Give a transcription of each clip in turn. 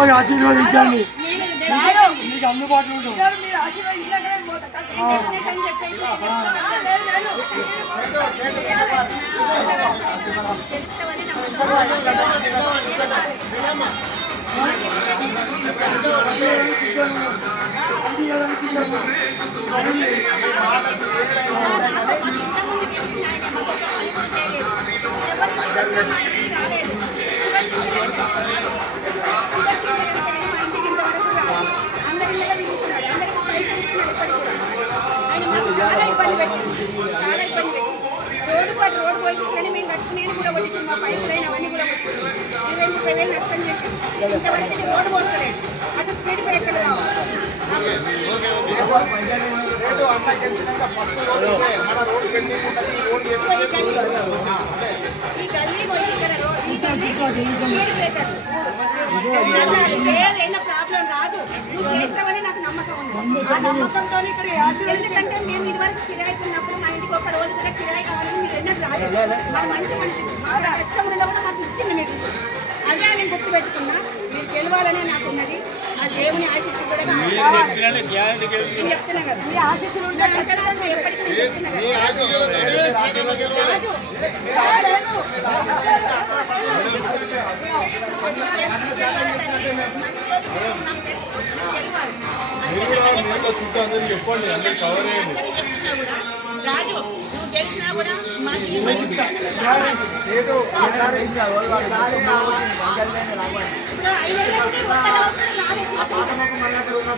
తప్పగా ఆశీర్వదించండి, మీకు అందుబాటులో ఉంటుంది. రోడ్డు పోయిందని మేము కట్టుకునేది కూడా వచ్చి మా పైపులు అయిన అవన్నీ కూడా 20-30 నష్టం చేసాం. ఇంతవరకు రోడ్డు పోస్తలేదు, అటు స్పీడ్ ఎక్కడ కావాలి. ఈ గల్లీ పోయి ఇక్కడ ఏదైనా ప్రాబ్లం రాదు, నువ్వు చేస్తావని నాకు నమ్మకం ఉంది. ఆ నమ్మకంతో ఇక్కడ ఎందుకంటే మేము ఇదివరకు కిరాయికి ఉన్నప్పుడు మా ఇంటికి ఒక రోజు కూడా కిరాయి కావాలని మీరు ఎన్నో రాదు. మా మంచి మనిషి మా కష్టం ఉన్న కూడా మాకు ఇచ్చింది మీరు. అదే నేను గుర్తు పెట్టుకున్నా, మీరు గెలవాలనే నాకు ఉన్నది. ఆ దేవుని ఆశీస్సు కూడా చెప్తున్నా కదా, మీ ఆశీస్సులు ఉంటే ఎప్పటికీ చెప్తున్నా రాజు. నువ్వు గెలిచినా కూడా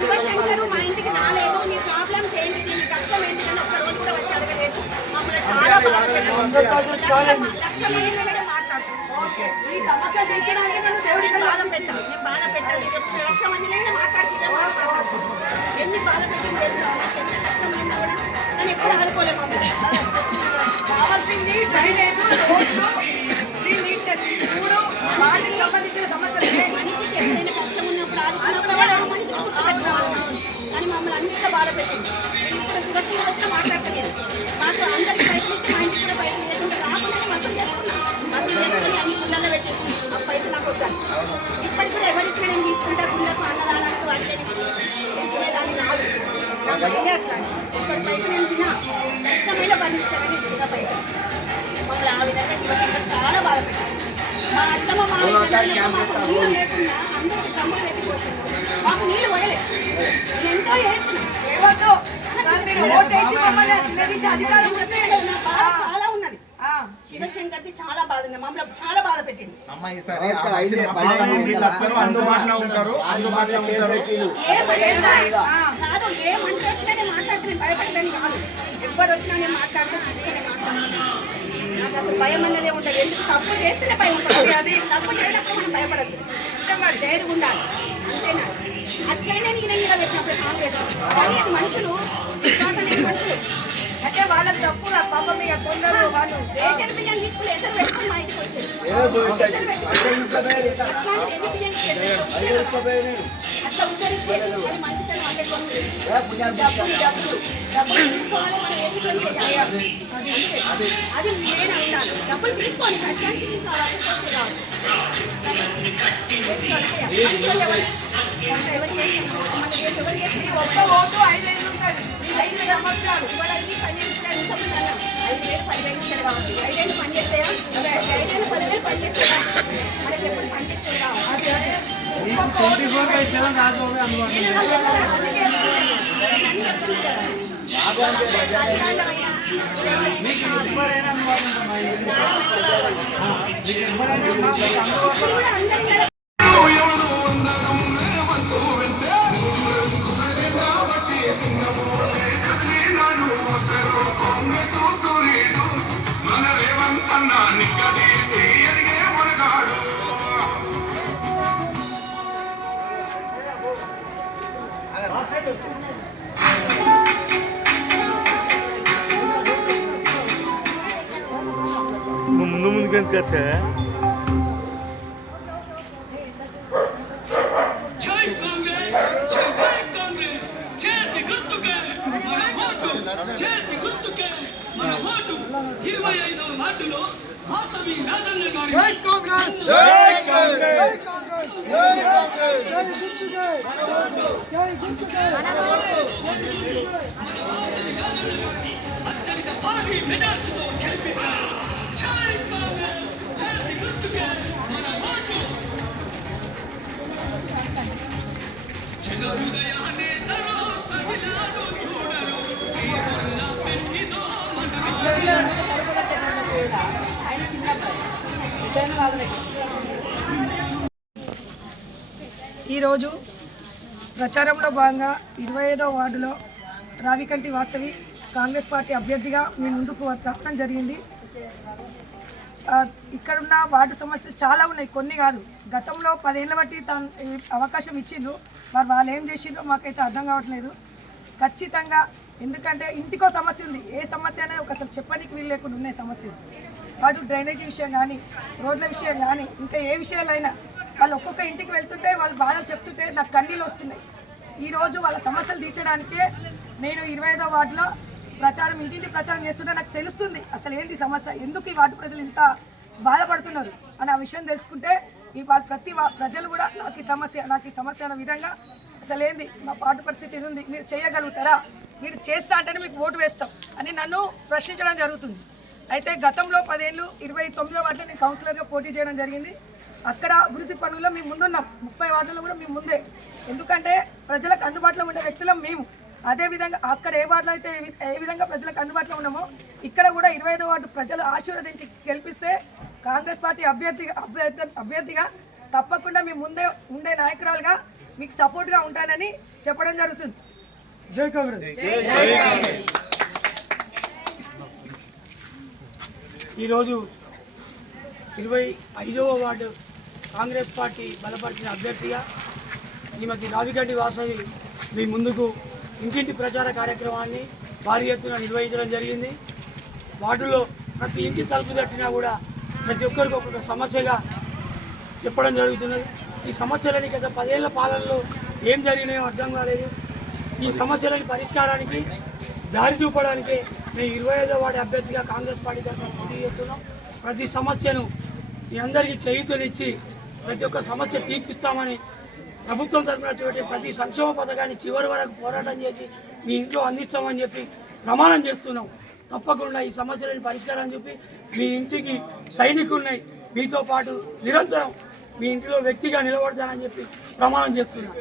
శివశంకరు మా ఇంటికి రాలేదు, నీ ప్రాబ్లమ్స్ ఏంటి, నీ కష్టం ఏంటి అని ఒక్క రోజు కూడా వచ్చి అడగలేదు. మమ్మల్ని చాలా బాధ పెట్టాము. లక్ష మంది మాట్లాడుతున్నాం. ఈ సమస్య తీర్చడానికి నన్ను దేవుడికి బాధ పెట్టాను. నేను బాధ పెట్టాను, 1,00,000 మంది మాట్లాడుతున్నాను. ఎన్ని బాధ పెట్టింది తెలుసా, ఎంత కష్టమైనా కూడా నేను ఎప్పుడు ఆడుకోలేము. కావాల్సింది డ్రైనేజ్, రోడ్లు, నీట్నెస్, మూడు వాటికి సంబంధించిన సమస్యలు. మనిషికి ఎప్పుడైనా కష్టం ఉన్నప్పుడు ఆడుకున్నప్పుడు మనిషిని గుర్తుపెట్టుకోవాలి. కానీ మమ్మల్ని అన్నింటిలో బాధ పెట్టింది. ఇప్పుడు శివశంకర్ వచ్చినా మాట్లాడలేదు. మాకు అందరికీ పైసలు ఇచ్చి మా ఇంటికి కూడా పైసలు లేకుండా రాకుండా మద్దతు చేసుకున్నాం. మద్దతు చేసుకుని అన్ని గుళ్ళల్లో పెట్టేసి ఆ పైసలు నాకు వచ్చాను. ఇప్పటికి కూడా ఎవరు ఇచ్చినా నేను తీసుకుంటా, గుళ్ళకు అన్నదానానికి వాటికే తీసుకునేదాన్ని రాదు. నా మైండే అట్లా. ఒక్కరి పైసలు నేను తిన్నా కష్టమైన బంధిస్తానని ఇచ్చిన పైసలు. మమ్మల్ని ఆ విధంగా శివశంకర్ చాలా బాధపెట్టారు. మా అత్తమ్మ మాకు నీళ్ళు లేకుండా అందరూ తమ్ముడు పెట్టి పోసారు. మాకు నీళ్ళు పోయలేదు. నేను ఎంతో ఏడ్చిన చాలా ఉన్నది. శివశంకర్ది చాలా బాధ ఉంది, మమ్మల్ని చాలా బాధ పెట్టింది. కాదు, ఏ మంత్రి వచ్చినా నేను మాట్లాడుతున్నాను, భయపడదని కాదు. ఎవరు వచ్చినా నేను మాట్లాడుతున్నాను. నాకు అసలు భయం అన్నదే ఉంటుంది. ఎందుకు తప్పు చేస్తేనే భయం ఉంటుంది. అది తప్పు చేయనప్పుడు మనం భయపడద్దు, మరి ధైర్యం ఉండాలి. అంతేనా? అట్లయినా నేను ఇలా పెట్టినప్పుడు కాంగ్రెస్ కానీ అది మనుషులు విశ్వాసం లేని మనుషులు. అంటే వాళ్ళ తప్పు పాప మీద కొందరు వాళ్ళు రేషన్ బియ్యం తీసుకుని ఎసరు పెట్టుకుని మా ఇంటికి వచ్చారు. అట్లా ఉద్ధరించేది అది మంచితనం. అంటే డబ్బులు తీసుకోవాలి, మనం వేసి అది నేను అంటాను. డబ్బులు తీసుకోవాలి, కష్టానికి తీసుకోవాలి. ఒక్క ఓటు 5,000 ఉంటుంది. 5 సంవత్సరాలు ఇవాళ 5,000 10,000 కావచ్చు. 5,000 పనిచేస్తాయా? 5,000 10,000 పనిచేస్తాయా? మనకి ఎప్పుడు పనిచేస్తుందా? ముందు కతే జై కాంగ్రెస్ ఈరోజు ప్రచారంలో భాగంగా 25వ వార్డులో రావికంటి వాసవి కాంగ్రెస్ పార్టీ అభ్యర్థిగా మీ ముందుకు రావడం జరిగింది. ఇక్కడున్న వార్డు సమస్యలు చాలా ఉన్నాయి, కొన్ని కాదు. గతంలో 10 ఏళ్ళ బట్టి అవకాశం ఇచ్చిండ్రు, మరి వాళ్ళు ఏం చేసిండ్రో మాకైతే అర్థం కావట్లేదు. ఖచ్చితంగా ఎందుకంటే ఇంటికో సమస్య ఉంది, ఏ సమస్య అనేది ఒకసారి చెప్పడానికి వీలు లేకుండా ఉన్నాయి సమస్యలు. వాడు డ్రైనేజీ విషయం కానీ, రోడ్ల విషయం కానీ, ఇంకా ఏ విషయాలైనా వాళ్ళు ఒక్కొక్క ఇంటికి వెళ్తుంటే వాళ్ళు బాధలు చెప్తుంటే నాకు కన్నీళ్ళు వస్తున్నాయి. ఈరోజు వాళ్ళ సమస్యలు తీర్చడానికే నేను 25వ వార్డులో ప్రచారం ఇంటింటి ప్రచారం చేస్తుంటే నాకు తెలుస్తుంది అసలు ఏంది సమస్య, ఎందుకు ఈ వార్డు ప్రజలు ఇంత బాధపడుతున్నారు అని ఆ విషయం తెలుసుకుంటే ఈ ప్రతి ప్రజలు కూడా నాకు ఈ సమస్య అనే విధంగా అసలు ఏంది మా వార్డు పరిస్థితి ఇది ఉంది, మీరు చేయగలుగుతారా, మీరు చేస్తా అంటేనే మీకు ఓటు వేస్తాం అని నన్ను ప్రశ్నించడం జరుగుతుంది. అయితే గతంలో 10 ఏళ్ళు 29వ వార్డులో నేను కౌన్సిలర్గా పోటీ చేయడం జరిగింది. అక్కడ అభివృద్ధి పనుల్లో మేము ముందున్నాం, 30 వార్డుల్లో కూడా మేము ముందే. ఎందుకంటే ప్రజలకు అందుబాటులో ఉండే వ్యక్తులం మేము. అదేవిధంగా అక్కడ ఏ వార్డులో అయితే ఏ విధంగా ప్రజలకు అందుబాటులో ఉన్నామో ఇక్కడ కూడా 25వ వార్డు ప్రజలు ఆశీర్వదించి గెలిపిస్తే కాంగ్రెస్ పార్టీ అభ్యర్థిగా తప్పకుండా మీ ముందే ఉండే నాయకురాలుగా మీకు సపోర్ట్గా ఉంటానని చెప్పడం జరుగుతుంది. జై కాంగ్రెస్. ఈరోజు 25వ వార్డు కాంగ్రెస్ పార్టీ బలపరిచిన అభ్యర్థిగా శ్రీమతి రావిగడ్డి వాసవి మీ ముందుకు ఇంటింటి ప్రచార కార్యక్రమాన్ని భారీ ఎత్తున నిర్వహించడం జరిగింది. వార్డులో ప్రతి ఇంటి తలుపు తట్టినా కూడా ప్రతి ఒక్కరికి ఒక్కొక్క సమస్యగా చెప్పడం జరుగుతున్నది. ఈ సమస్యలని గత 10 ఏళ్ల పాలనలో ఏం జరిగినాయో అర్థం కాలేదు. ఈ సమస్యలని పరిష్కారానికి దారి చూపడానికే మేము 25వ వార్డు అభ్యర్థిగా కాంగ్రెస్ పార్టీ తరఫున పోటీ చేస్తున్నాం. ప్రతి సమస్యను మీ అందరికీ చేయూతనిచ్చి ప్రతి ఒక్క సమస్య తీర్పిస్తామని ప్రభుత్వం తరఫున చేపట్టే ప్రతి సంక్షేమ పథకాన్ని చివరి వరకు పోరాటం చేసి మీ ఇంట్లో అందిస్తామని చెప్పి ప్రమాణం చేస్తున్నాం. తప్పకుండా ఈ సమస్యలను పరిష్కారం చెప్పి మీ ఇంటికి సైనికులున్నాయి, మీతో పాటు నిరంతరం మీ ఇంటిలో వ్యక్తిగా నిలబడతానని చెప్పి ప్రమాణం చేస్తున్నాం.